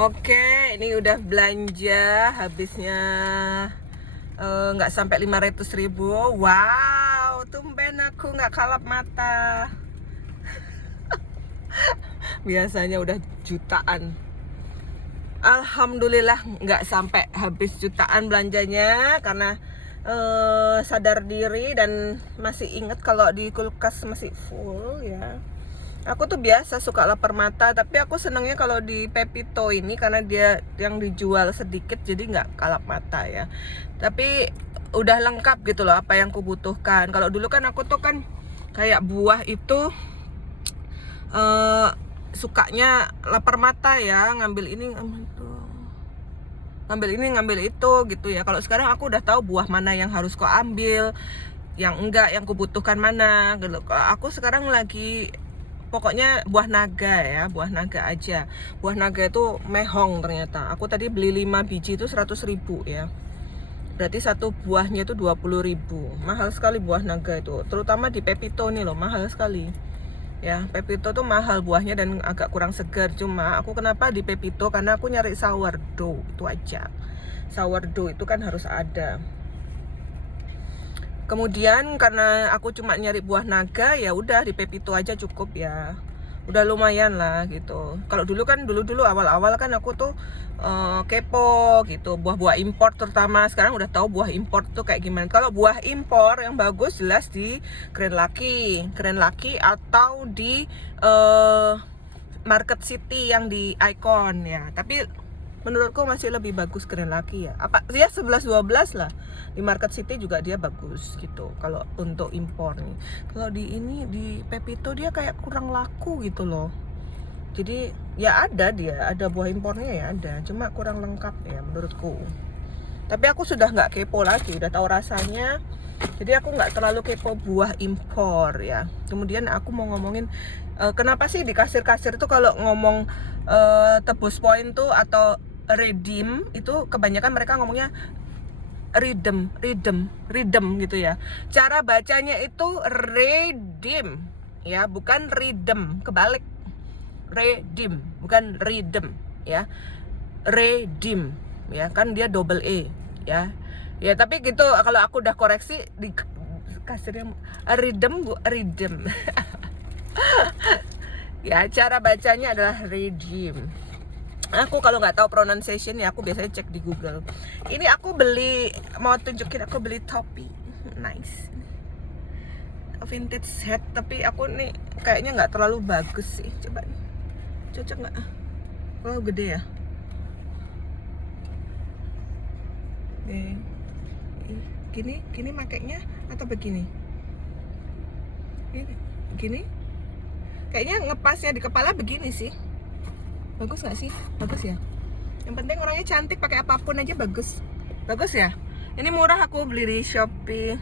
Oke, ini udah belanja, habisnya nggak sampai 500.000. Wow, tumben aku nggak kalap mata. Biasanya udah jutaan. Alhamdulillah nggak sampai habis jutaan belanjanya karena sadar diri dan masih inget kalau di kulkas masih full ya. Aku tuh biasa suka lapar mata, tapi aku senangnya kalau di Pepito ini karena dia yang dijual sedikit jadi nggak kalap mata ya. Tapi udah lengkap gitu loh apa yang kubutuhkan. Kalau dulu kan aku tuh kan kayak buah itu sukanya lapar mata ya, ngambil ini ngambil itu gitu ya. Kalau sekarang aku udah tahu buah mana yang harus kau ambil, yang enggak, yang kubutuhkan mana gitu. Kalau aku sekarang lagi pokoknya buah naga ya, buah naga aja. Buah naga itu mehong ternyata. Aku tadi beli 5 biji itu 100.000 ya. Berarti satu buahnya itu 20.000. Mahal sekali buah naga itu. Terutama di Pepito nih loh, mahal sekali. Ya, Pepito tuh mahal buahnya dan agak kurang segar. Cuma aku kenapa di Pepito? Karena aku nyari sourdough, itu aja. Sourdough itu kan harus ada. Kemudian karena aku cuma nyari buah naga, ya udah di Pepito aja cukup ya. Udah lumayan lah gitu. Kalau dulu kan dulu awal-awal kan aku tuh kepo gitu, buah-buah impor terutama. Sekarang udah tahu buah impor tuh kayak gimana. Kalau buah impor yang bagus jelas di Grand Lucky atau di Market City yang di Icon ya. Tapi menurutku masih lebih bagus Grand Lucky ya. Apa ya 11-12 lah. Di Market City juga dia bagus gitu kalau untuk impor nih. Kalau di ini di Pepito dia kayak kurang laku gitu loh. Jadi ya ada buah impornya ya ada, cuma kurang lengkap ya menurutku. Tapi aku sudah nggak kepo lagi, udah tahu rasanya. Jadi aku nggak terlalu kepo buah impor ya. Kemudian aku mau ngomongin kenapa sih di kasir-kasir tuh kalau ngomong tebus poin tuh atau redeem itu kebanyakan mereka ngomongnya redeem gitu ya. Cara bacanya itu redeem ya, bukan redeem, kebalik. Redeem, bukan redeem ya. Redeem ya, kan dia double E ya. Ya tapi gitu kalau aku udah koreksi di kasirnya redeem bu redeem. Ya, cara bacanya adalah redeem. Aku kalau nggak tahu pronunciation ya aku biasanya cek di Google. Ini aku beli, mau tunjukin aku beli topi. Nice. Vintage hat, tapi aku nih kayaknya nggak terlalu bagus sih. Coba nih. Cocok nggak? Oh, gede ya. Gini makainya atau begini? Gini? Kayaknya ngepasnya di kepala begini sih. Bagus nggak sih? Bagus ya. Yang penting orangnya cantik, pakai apapun aja bagus. Bagus ya. Ini murah, aku beli di Shopee.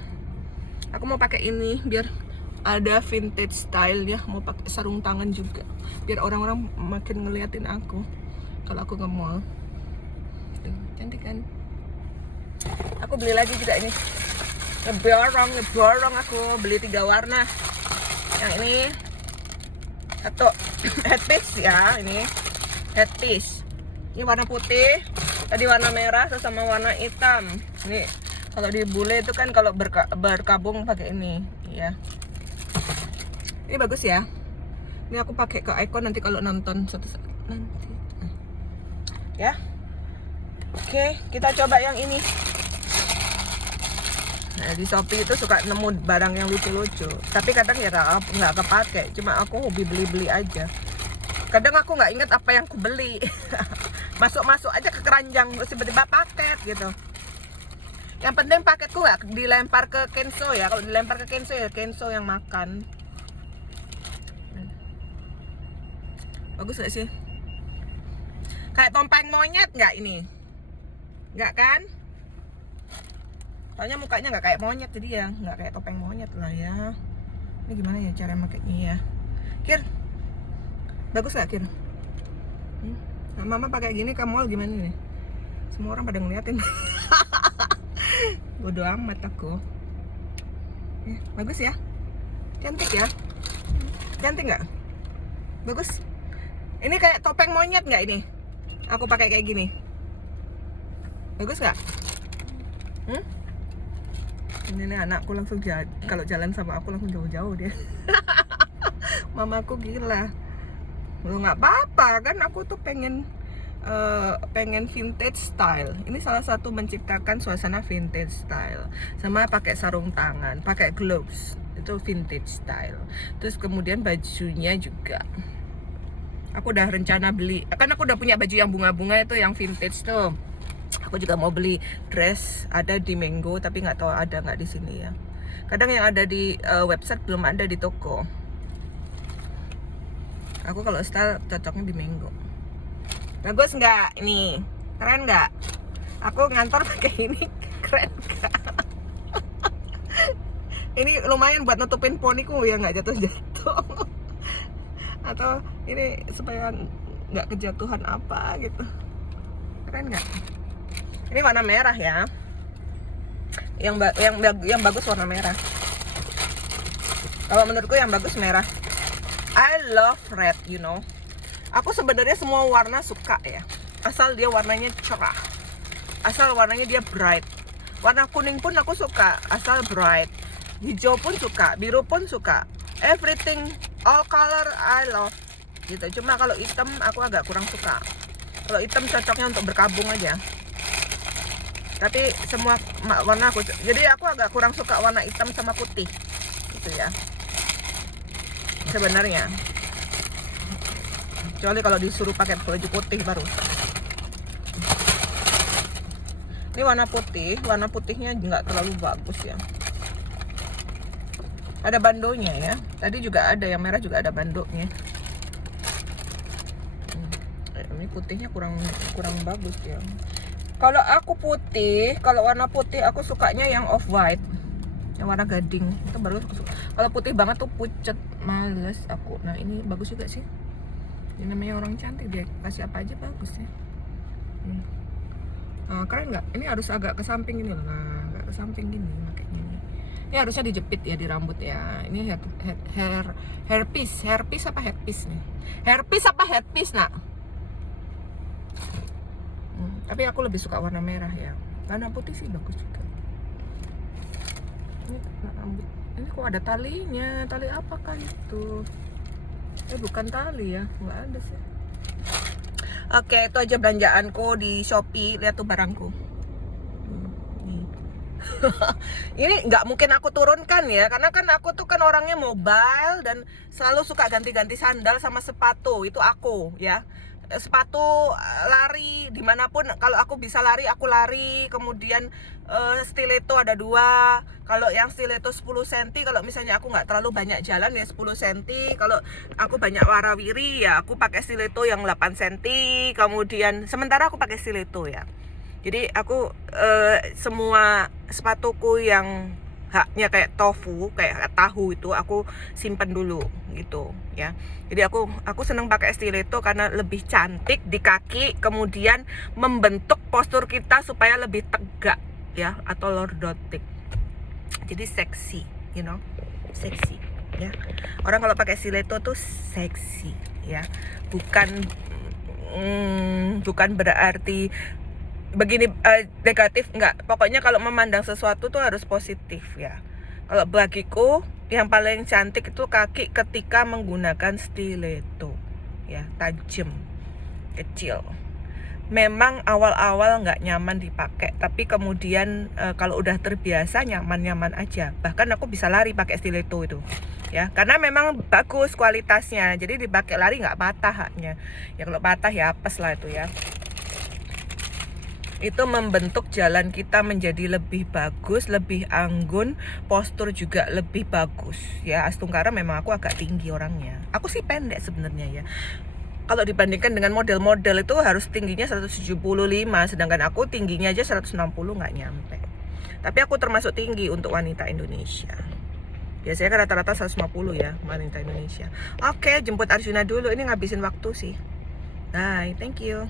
Aku mau pakai ini biar ada vintage style ya. Mau pakai sarung tangan juga. Biar orang-orang makin ngeliatin aku kalau aku ke mall. Tuh, cantik kan? Aku beli lagi juga ini. Ngeborong aku beli 3 warna. Yang ini satu headpiece ya, ini headpiece. Ini warna putih, tadi warna merah, terus sama warna hitam. Ini kalau di bule itu kan kalau berkabung pakai ini, ya. Ini bagus ya. Ini aku pakai ke Icon nanti kalau nonton suatu saat nanti. Ya. Oke, kita coba yang ini. Nah, di Shopee itu suka nemu barang yang lucu-lucu. Tapi kadang ya nggak kepake. Cuma aku hobi beli-beli aja. Kadang aku nggak inget apa yang aku beli. Masuk-masuk aja ke keranjang, terus tiba-tiba paket gitu. Yang penting paketku nggak dilempar ke Kenzo ya. Kalau dilempar ke Kenzo ya Kenzo yang makan. Bagus gak sih? Kayak topeng monyet nggak ini? Nggak kan? Soalnya mukanya nggak kayak monyet, jadi ya nggak kayak topeng monyet lah ya. Ini gimana ya cara makainya ya? Kir, bagus nggak Kir? Nah, Mama pakai gini ke mall gimana nih? Semua orang pada ngeliatin. Bodoh amat aku. Bagus ya? Cantik ya? Cantik nggak? Bagus. Ini kayak topeng monyet nggak ini? aku pakai kayak gini. Bagus nggak? Ini anakku langsung kalau jalan sama aku langsung jauh-jauh dia. Mamaku gila. Lo nggak apa-apa kan, aku tuh pengen vintage style. Ini salah satu menciptakan suasana vintage style. Sama pakai sarung tangan, pakai gloves, itu vintage style. Terus kemudian bajunya juga, aku udah rencana beli, kan aku udah punya baju yang bunga-bunga itu yang vintage tuh. Aku juga mau beli dress, ada di Mango tapi nggak tahu ada nggak di sini ya. Kadang yang ada di website belum ada di toko. Aku kalau style cocoknya di Mango. Bagus nggak ini? Keren nggak? Aku ngantor pakai ini, keren nggak? Ini lumayan buat nutupin poniku ya, nggak jatuh-jatuh. Atau ini supaya nggak kejatuhan apa gitu. Keren nggak? Ini warna merah ya. Yang bagus warna merah. Kalau menurutku yang bagus merah. I love red, you know. Aku sebenarnya semua warna suka ya, asal dia warnanya cerah, asal warnanya dia bright. Warna kuning pun aku suka, asal bright. Hijau pun suka, biru pun suka. Everything, all color I love gitu. Cuma kalau hitam aku agak kurang suka. Kalau hitam cocoknya untuk berkabung aja. Tapi semua warna aku, jadi aku agak kurang suka warna hitam sama putih gitu ya sebenarnya. Kecuali kalau disuruh pakai baju putih baru. Ini warna putih, warna putihnya nggak terlalu bagus ya. Ada bandonya ya. Tadi juga ada yang merah, juga ada bandonya. Ini putihnya kurang bagus ya. Kalau aku putih, kalau warna putih aku sukanya yang off white, yang warna gading itu baru aku suka. Kalau putih banget tuh pucet, males aku. Nah ini bagus juga sih. Ini namanya orang cantik, dia kasih apa aja bagus ya. Nah, keren nggak? Ini harus agak ke samping ini loh. Nah, agak ke samping gini makanya ini. Ini harusnya dijepit ya di rambut ya. Ini hairpiece apa headpiece nih? Hairpiece apa headpiece nak? Tapi aku lebih suka warna merah ya. Warna putih sih bagus juga. Ini rambut. Ini kok ada talinya? Tali apakah itu? Bukan tali ya, nggak ada sih. Oke, itu aja belanjaanku di Shopee. Lihat tuh barangku. Ini nggak mungkin aku turunkan ya, karena kan aku tuh kan orangnya mobile dan selalu suka ganti-ganti sandal sama sepatu. Itu aku ya. Sepatu lari dimanapun, kalau aku bisa lari aku lari. Kemudian stiletto ada 2. Kalau yang stiletto 10 cm, kalau misalnya aku nggak terlalu banyak jalan ya 10 cm. Kalau aku banyak warawiri ya aku pakai stiletto yang 8 cm. Kemudian sementara aku pakai stiletto ya. Jadi aku semua sepatuku yang haknya kayak tofu, kayak tahu itu aku simpen dulu gitu ya. Jadi aku seneng pakai stiletto karena lebih cantik di kaki, kemudian membentuk postur kita supaya lebih tegak ya, atau lordotik. Jadi seksi, you know, seksi ya. Orang kalau pakai stiletto tuh seksi ya. Bukan berarti begini negatif, enggak. Pokoknya kalau memandang sesuatu tuh harus positif ya. Kalau bagiku yang paling cantik itu kaki ketika menggunakan stiletto ya, tajam, kecil. Memang awal-awal nggak nyaman dipakai, tapi kemudian kalau udah terbiasa nyaman-nyaman aja. Bahkan aku bisa lari pakai stiletto itu ya, karena memang bagus kualitasnya. Jadi dipakai lari nggak patah haknya ya. Kalau patah ya apes lah itu ya. Itu membentuk jalan kita menjadi lebih bagus, lebih anggun, postur juga lebih bagus ya. Astungkara memang aku agak tinggi orangnya. Aku sih pendek sebenarnya ya. Kalau dibandingkan dengan model-model itu harus tingginya 175, sedangkan aku tingginya aja 160 nggak nyampe. Tapi aku termasuk tinggi untuk wanita Indonesia. Biasanya kan rata-rata 150 ya wanita Indonesia. Oke, jemput Arjuna dulu, ini ngabisin waktu sih. Bye, thank you.